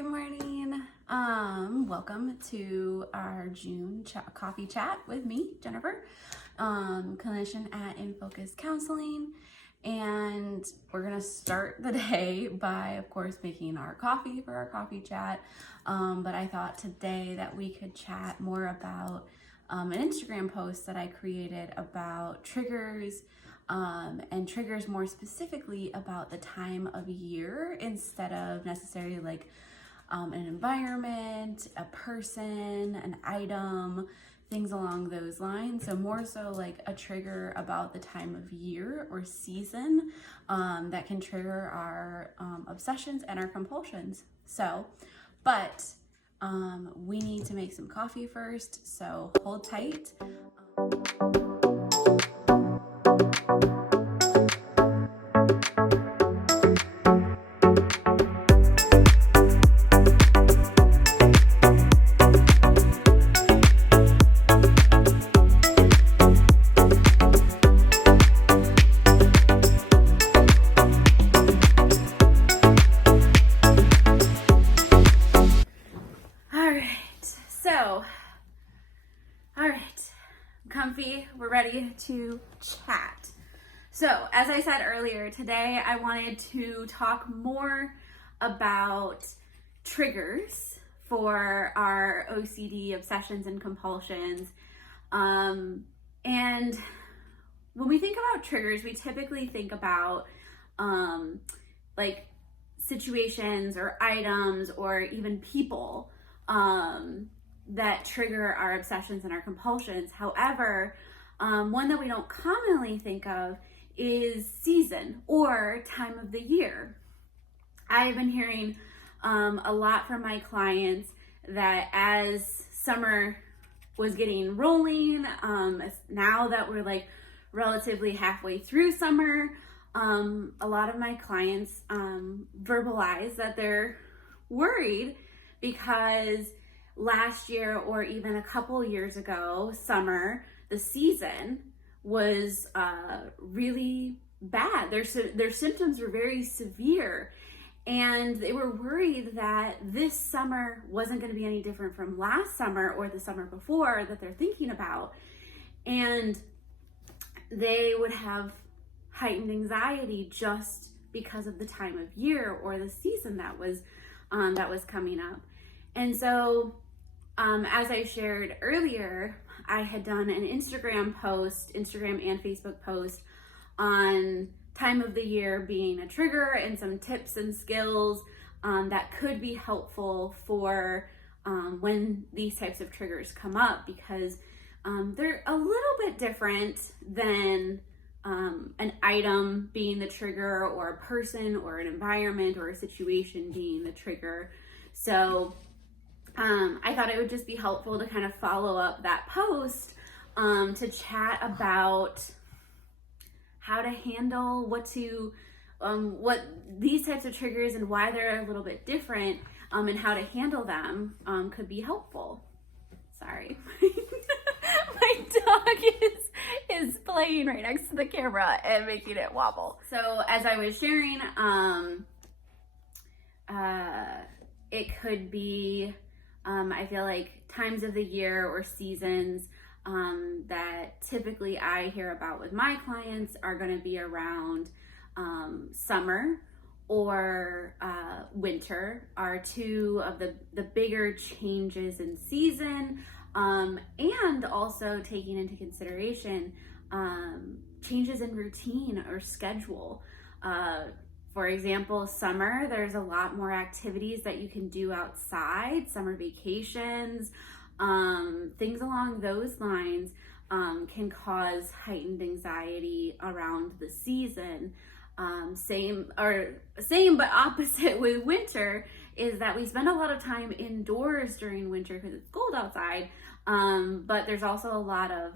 Good morning. Welcome to our June coffee chat with me, Jennifer, clinician at In Focus Counseling. And we're gonna start the day by, of course, making our coffee for our coffee chat. But I thought today that we could chat more about an Instagram post that I created about triggers, and triggers more specifically about the time of year instead of necessarily like an environment, a person, an item, things along those lines. So more so like a trigger about the time of year or season that can trigger our obsessions and our compulsions. But we need to make some coffee first, so hold tight. Comfy, we're ready to chat. So, as I said earlier, today I wanted to talk more about triggers for our OCD obsessions and compulsions. And when we think about triggers, we typically think about like situations or items or even people that trigger our obsessions and our compulsions. However, one that we don't commonly think of is season or time of the year. I've been hearing a lot from my clients that as summer was getting rolling, now that we're like relatively halfway through summer, a lot of my clients verbalize that they're worried because last year or even a couple years ago, summer, the season was really bad. Their symptoms were very severe, and they were worried that this summer wasn't going to be any different from last summer or the summer before that they're thinking about. And they would have heightened anxiety just because of the time of year or the season that was coming up. And so, as I shared earlier, I had done an Instagram and Facebook post on time of the year being a trigger and some tips and skills that could be helpful for when these types of triggers come up, because they're a little bit different than an item being the trigger or a person or an environment or a situation being the trigger. So I thought it would just be helpful to kind of follow up that post to chat about how to handle what these types of triggers and why they're a little bit different, and how to handle them could be helpful. Sorry. My dog is playing right next to the camera and making it wobble. So as I was sharing, it could be I feel like times of the year or seasons that typically I hear about with my clients are going to be around summer or winter are two of the bigger changes in season, and also taking into consideration changes in routine or schedule. For example, summer, there's a lot more activities that you can do outside, summer vacations, things along those lines can cause heightened anxiety around the season. Same but opposite with winter is that we spend a lot of time indoors during winter because it's cold outside, but there's also a lot of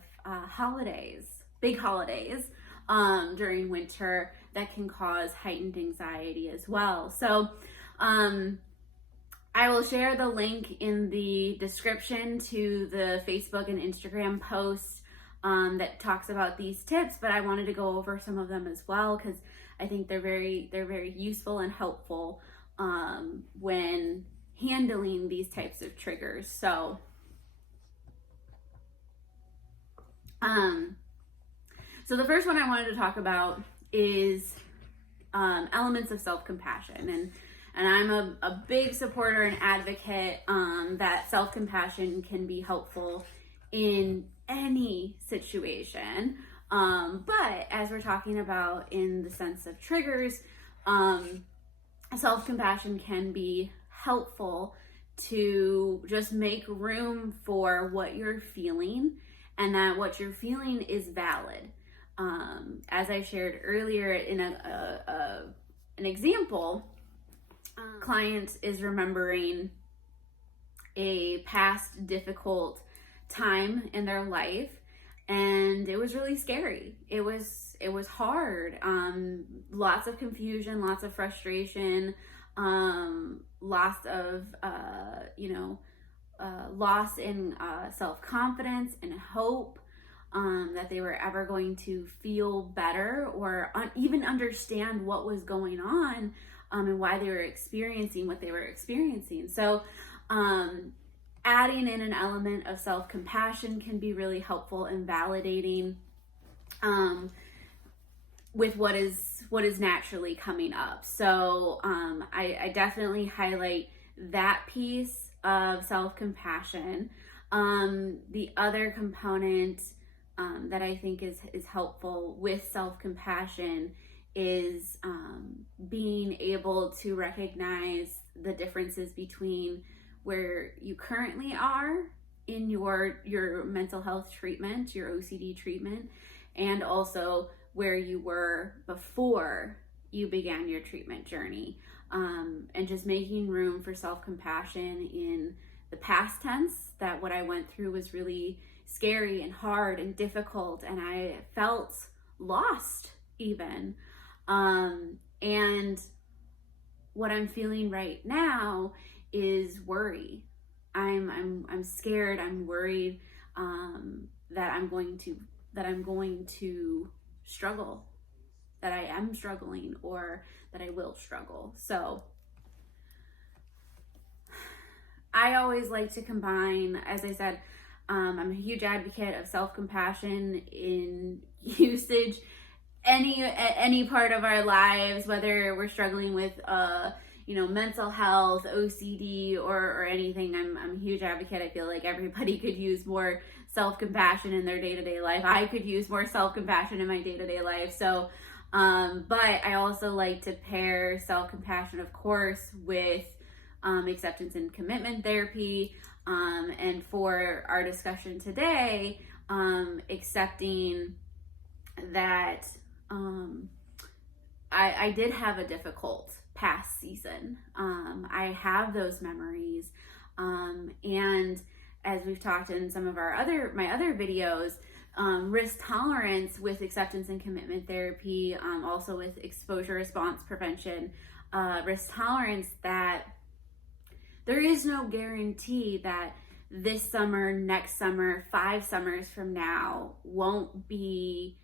big holidays during winter that can cause heightened anxiety as well. So I will share the link in the description to the Facebook and Instagram post that talks about these tips, but I wanted to go over some of them as well because I think they're very useful and helpful when handling these types of triggers. So, so the first one I wanted to talk about is elements of self-compassion. And I'm a big supporter and advocate that self-compassion can be helpful in any situation. But as we're talking about in the sense of triggers, self-compassion can be helpful to just make room for what you're feeling, and that what you're feeling is valid. As I shared earlier in an example, client is remembering a past difficult time in their life, and it was really scary. It was hard. Lots of confusion, lots of frustration, lots of loss in self-confidence and hope that they were ever going to feel better or even understand what was going on and why they were experiencing what they were experiencing. So adding in an element of self-compassion can be really helpful in validating with what is naturally coming up. So I definitely highlight that piece of self-compassion. The other component that I think is helpful with self-compassion is being able to recognize the differences between where you currently are in your mental health treatment, your OCD treatment, and also where you were before you began your treatment journey, and just making room for self-compassion in the past tense, that what I went through was really scary and hard and difficult, and I felt lost even. And what I'm feeling right now is worry. I'm scared. I'm worried that I'm going to struggle, that I am struggling, or that I will struggle. So I always like to combine, as I said, I'm a huge advocate of self-compassion in usage any part of our lives, whether we're struggling with mental health, OCD, or anything. I'm a huge advocate. I feel like everybody could use more self-compassion in their day-to-day life. I could use more self-compassion in my day-to-day life. So but I also like to pair self-compassion, of course, with acceptance and commitment therapy. And for our discussion today, accepting that I did have a difficult past season. I have those memories. And as we've talked in some of my other videos, risk tolerance with acceptance and commitment therapy, also with exposure response prevention, risk tolerance, that there is no guarantee that this summer, next summer, 5 summers from now won't be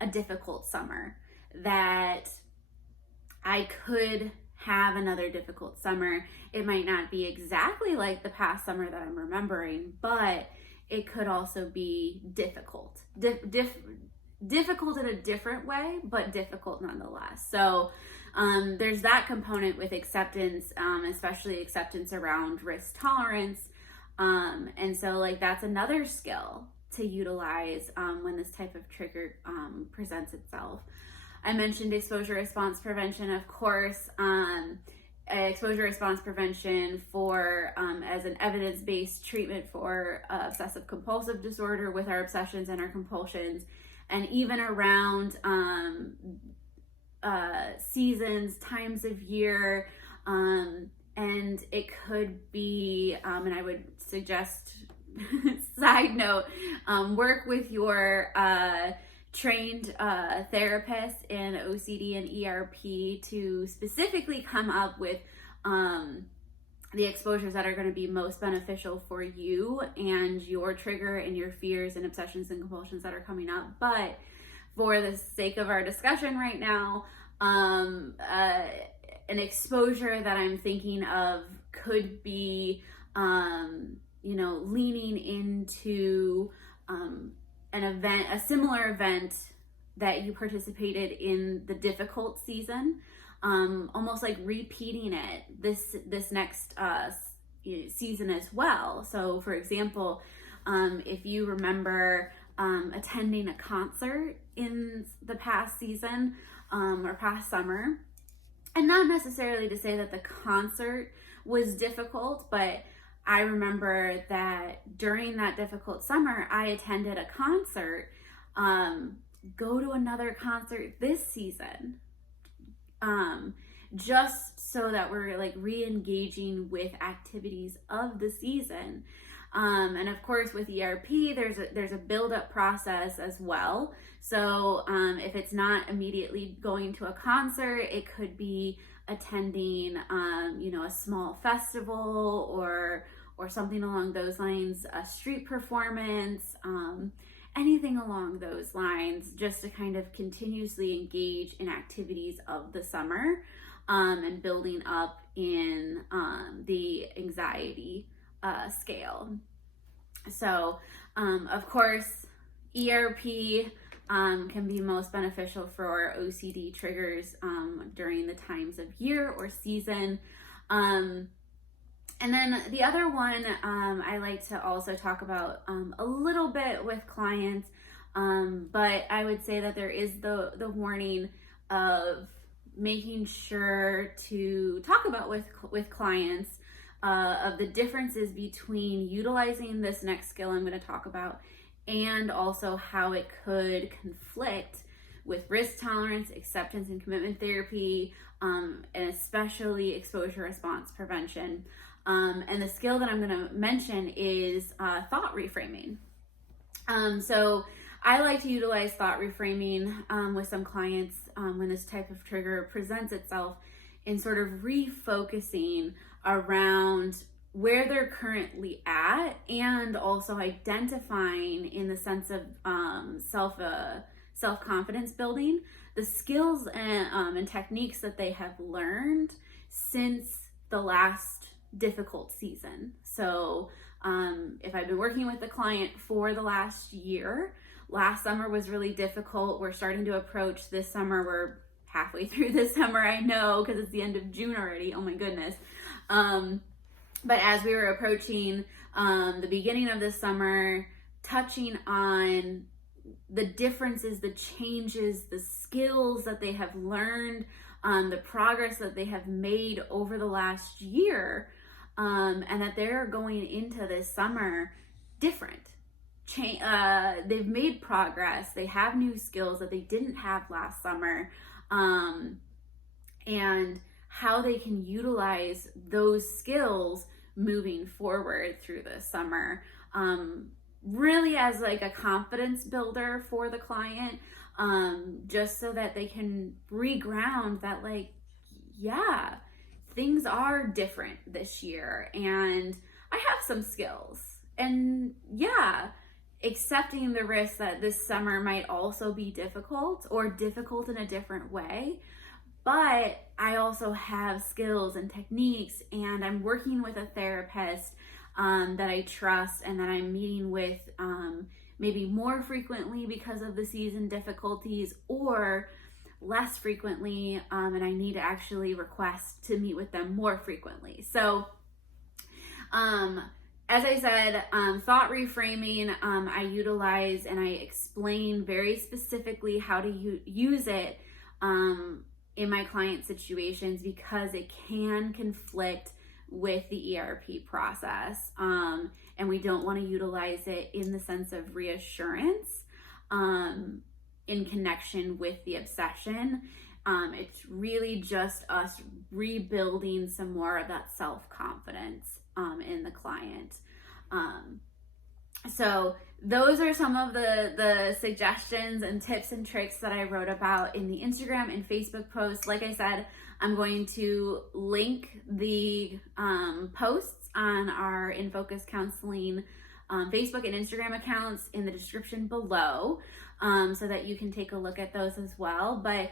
a difficult summer, that I could have another difficult summer. It might not be exactly like the past summer that I'm remembering, but it could also be difficult. Difficult in a different way, but difficult nonetheless. So there's that component with acceptance, especially acceptance around risk tolerance. And so that's another skill to utilize when this type of trigger presents itself. I mentioned exposure response prevention, of course. Exposure response prevention for as an evidence-based treatment for obsessive compulsive disorder with our obsessions and our compulsions, and even around seasons, times of year, and it could be, and I would suggest, side note, work with your trained therapists in OCD and ERP to specifically come up with the exposures that are going to be most beneficial for you and your trigger and your fears and obsessions and compulsions that are coming up. But for the sake of our discussion right now, an exposure that I'm thinking of could be, leaning into an event, a similar event that you participated in the difficult season, almost like repeating it this next season as well. So for example, if you remember attending a concert in the past season or past summer, and not necessarily to say that the concert was difficult, but I remember that during that difficult summer, I attended a concert. Go to another concert this season, just so that we're like re-engaging with activities of the season. And of course with ERP, there's a build-up process as well. So if it's not immediately going to a concert, it could be attending a small festival or something along those lines, a street performance, anything along those lines, just to kind of continuously engage in activities of the summer, and building up in the anxiety scale. So of course ERP can be most beneficial for OCD triggers during the times of year or season. And then the other one I like to also talk about a little bit with clients, but I would say that there is the warning of making sure to talk about with clients of the differences between utilizing this next skill I'm going to talk about, and also how it could conflict with risk tolerance, acceptance and commitment therapy, and especially exposure response prevention. And the skill that I'm going to mention is thought reframing. So I like to utilize thought reframing with some clients when this type of trigger presents itself, in sort of refocusing around where they're currently at, and also identifying, in the sense of self-confidence building, the skills and techniques that they have learned since the last difficult season. So if I've been working with the client for the last year, last summer was really difficult. We're starting to approach this summer. We're halfway through this summer, I know, because it's the end of June already. Oh my goodness. But as we were approaching the beginning of this summer, touching on the differences, the changes, the skills that they have learned, the progress that they have made over the last year, and that they're going into this summer different. They've made progress. They have new skills that they didn't have last summer, and how they can utilize those skills moving forward through the summer, really as like a confidence builder for the client, just so that they can reground that, like, yeah, things are different this year and I have some skills, and yeah, accepting the risk that this summer might also be difficult, or difficult in a different way, but I also have skills and techniques, and I'm working with a therapist that I trust and that I'm meeting with maybe more frequently because of the season difficulties, or less frequently, and I need to actually request to meet with them more frequently. So as I said, thought reframing, I utilize and I explain very specifically how to use it in my client situations, because it can conflict with the ERP process, and we don't want to utilize it in the sense of reassurance in connection with the obsession. It's really just us rebuilding some more of that self-confidence in the client. So those are some of the suggestions and tips and tricks that I wrote about in the Instagram and Facebook posts. Like I said, I'm going to link the posts on our In Focus Counseling Facebook and Instagram accounts in the description below, so that you can take a look at those as well. But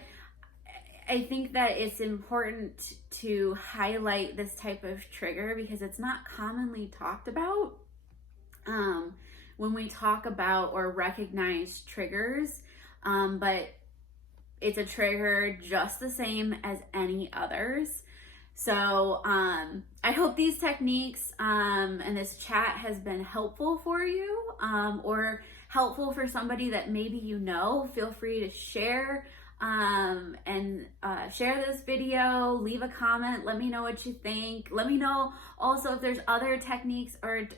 I think that it's important to highlight this type of trigger because it's not commonly talked about. When we talk about or recognize triggers, but it's a trigger just the same as any others. So I hope these techniques and this chat has been helpful for you, or helpful for somebody that maybe you know. Feel free to share and share this video, leave a comment, let me know what you think. Let me know also if there's other techniques or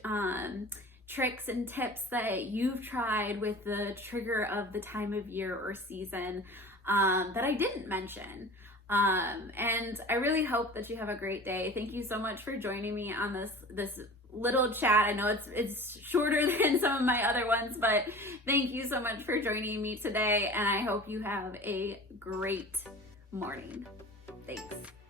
tricks and tips that you've tried with the trigger of the time of year or season that I didn't mention. And I really hope that you have a great day. Thank you so much for joining me on this little chat. I know it's shorter than some of my other ones, but thank you so much for joining me today, and I hope you have a great morning. Thanks.